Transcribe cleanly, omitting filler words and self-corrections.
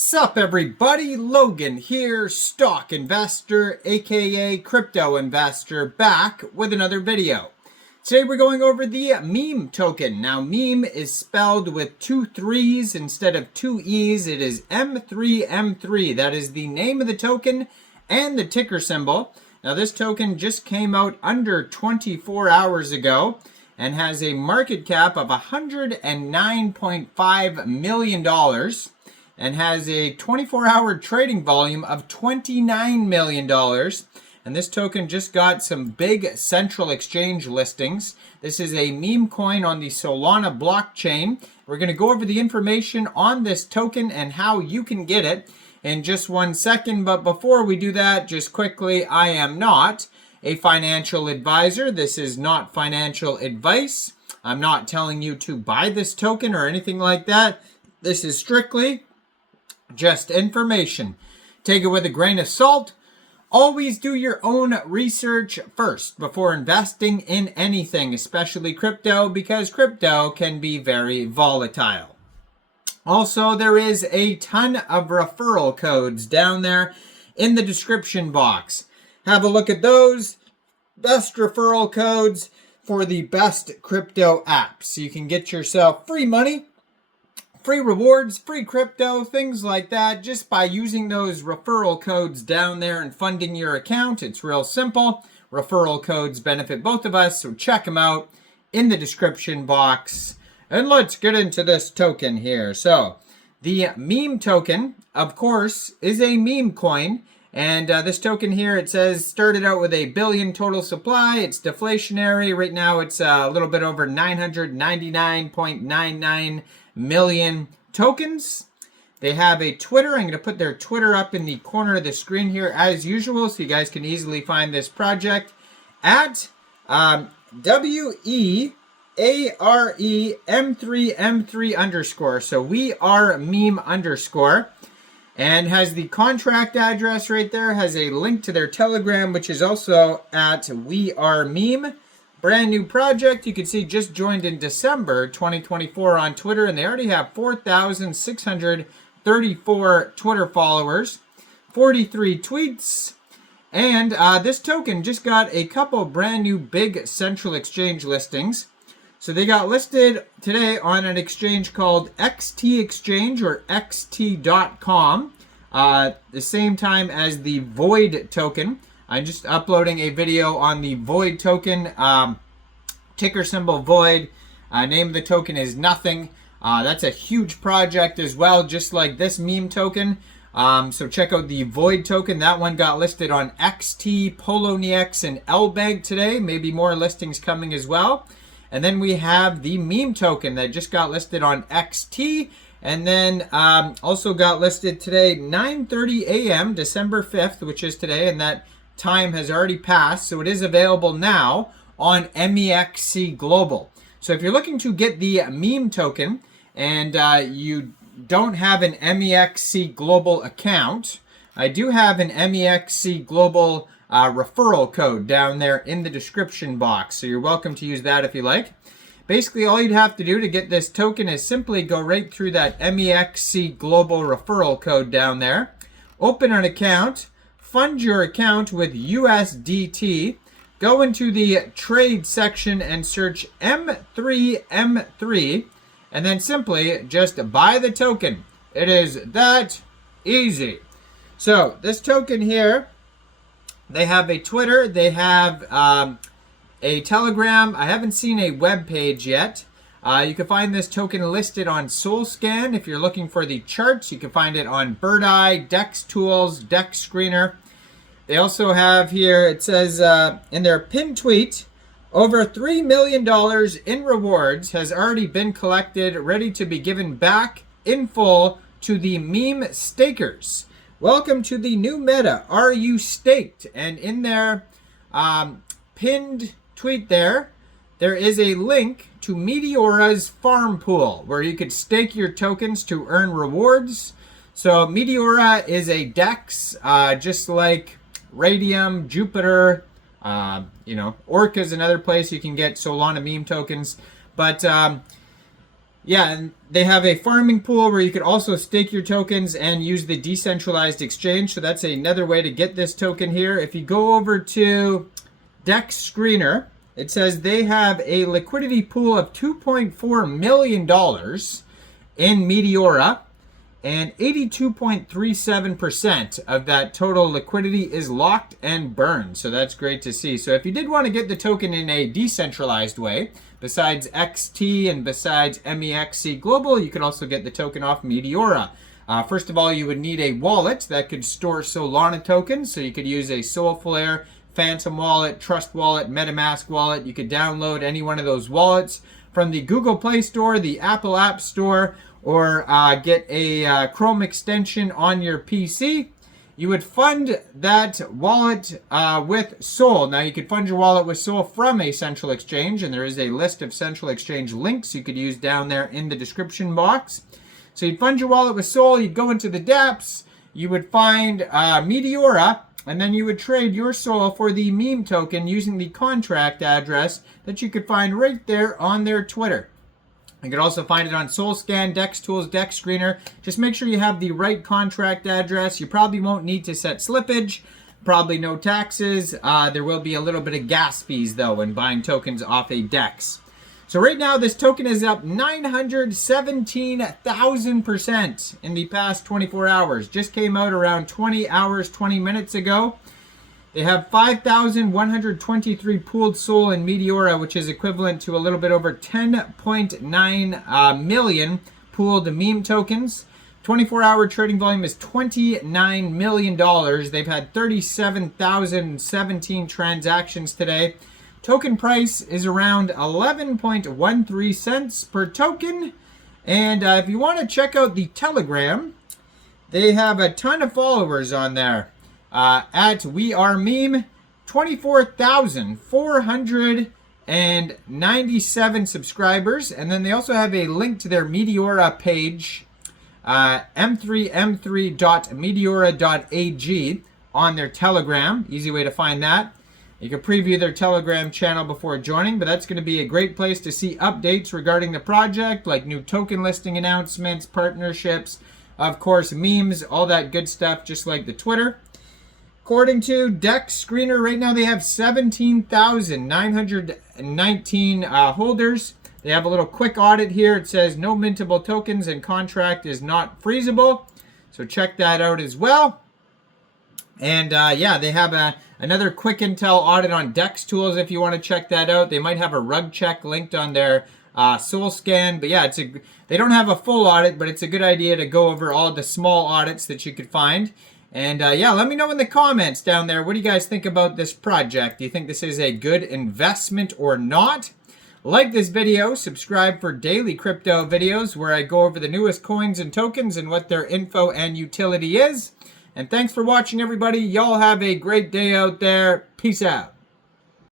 Sup everybody, Logan here, stock investor aka crypto investor, back with another video. Today we're going over the meme token. Now meme is spelled with 2 3s instead of 2 E's. It is M3M3. That is the name of the token and the ticker symbol. Now this token just came out under 24 hours ago and has a market cap of $109.5 million. And has a 24-hour trading volume of $29 million. And this token just got some big central exchange listings. This is a meme coin on the Solana blockchain. We're going to go over the information on this token and how you can get it in just 1 second. But before we do that, just quickly, I am not a financial advisor. This is not financial advice. I'm not telling you to buy this token or anything like that. This is strictly just information. Take it with a grain of salt. Always do your own research first before investing in anything, especially crypto, because crypto can be very volatile. Also, there is a ton of referral codes down there in the description box. Have a look at those. Best referral codes for the best crypto apps. You can get yourself free money, free rewards, free crypto, things like that, just by using those referral codes down there and funding your account. It's real simple. Referral codes benefit both of us, so check them out in the description box. And let's get into this token here. So, the meme token, of course, is a meme coin. And this token here, it says, started out with 1 billion total supply. It's deflationary. Right now, it's a little bit over 999.99 million tokens. They have a Twitter. I'm going to put their Twitter up in the corner of the screen here as usual, so you guys can easily find this project at WEAREM3M3 underscore. So we are meme underscore. And has the contract address right there, has a link to their Telegram, which is also at We Are Meme. Brand new project. You can see just joined in December 2024 on Twitter, and they already have 4,634 Twitter followers, 43 tweets, and this token just got a couple brand new big central exchange listings. So they got listed today on an exchange called XT Exchange or XT.com, the same time as the Void token. I'm just uploading a video on the Void token, ticker symbol Void. Name of the token is nothing. That's a huge project as well, just like this meme token. So check out the Void token. That one got listed on XT, Poloniex, and LBANK today. Maybe more listings coming as well. And then we have the meme token that just got listed on XT. And then also got listed today, 9:30 a.m., December 5th, which is today, and that time has already passed, so it is available now on Mexc Global. So if you're looking to get the meme token and you don't have an Mexc Global account, I do have an Mexc Global referral code down there in the description box, so you're welcome to use that if you like. Basically, all you'd have to do to get this token is simply go right through that Mexc Global referral code down there, open an account, fund your account with USDT, go into the trade section and search M3M3, and then simply just buy the token. It is that easy. So this token here, they have a Twitter, they have a Telegram. I haven't seen a web page yet. You can find this token listed on SolScan. If you're looking for the charts, you can find it on Bird Eye, Dex Tools, Dex Screener. They also have here, it says in their pinned tweet, over $3 million in rewards has already been collected, ready to be given back in full to the meme stakers. Welcome to the new meta. Are you staked? And in their pinned tweet there is a link to Meteora's farm pool where you could stake your tokens to earn rewards. So Meteora is a DEX, just like Raydium, Jupiter, Orca is another place you can get Solana meme tokens. But Yeah, and they have a farming pool where you could also stake your tokens and use the decentralized exchange. So that's another way to get this token here. If you go over to DEX Screener, it says they have a liquidity pool of $2.4 million in Meteora, and 82.37% of that total liquidity is locked and burned. So that's great to see. So if you did want to get the token in a decentralized way, besides XT and besides Mexc Global, you could also get the token off Meteora. First of all, you would need a wallet that could store Solana tokens. So you could use a Soulflare, Phantom Wallet, Trust Wallet, MetaMask Wallet. You could download any one of those wallets from the Google Play Store, the Apple App Store, or get a Chrome extension on your PC. You would fund that wallet with Sol. Now, you could fund your wallet with Sol from a central exchange, and there is a list of central exchange links you could use down there in the description box. So you'd fund your wallet with Sol, you'd go into the dApps, you would find Meteora, and then you would trade your Sol for the meme token using the contract address that you could find right there on their Twitter. You can also find it on SolScan, DEX Tools, DEX Screener. Just make sure you have the right contract address. You probably won't need to set slippage, probably no taxes. There will be a little bit of gas fees, though, when buying tokens off a DEX. So right now, this token is up 917,000% in the past 24 hours. Just came out around 20 hours, 20 minutes ago. They have 5,123 pooled Sol in Meteora, which is equivalent to a little bit over 10.9 million pooled meme tokens. 24-hour trading volume is $29 million. They've had 37,017 transactions today. Token price is around 11.13 cents per token. And if you want to check out the Telegram, they have a ton of followers on there. At We Are Meme, 24,497 subscribers. And then they also have a link to their Meteora page, M3M3.meteora.ag on their Telegram. Easy way to find that. You can preview their Telegram channel before joining, but that's going to be a great place to see updates regarding the project, like new token listing announcements, partnerships, of course, memes, all that good stuff, just like the Twitter. According to DEX Screener, right now they have 17,919 holders. They have a little quick audit here. It says no mintable tokens and contract is not freezable. So check that out as well. And yeah, they have another quick intel audit on DEX Tools if you want to check that out. They might have a rug check linked on their SolScan. But yeah, they don't have a full audit, but it's a good idea to go over all the small audits that you could find. And yeah, let me know in the comments down there, what do you guys think about this project? Do you think this is a good investment or not? Like this video, subscribe for daily crypto videos where I go over the newest coins and tokens and what their info and utility is. And thanks for watching, everybody. Y'all have a great day out there. Peace out.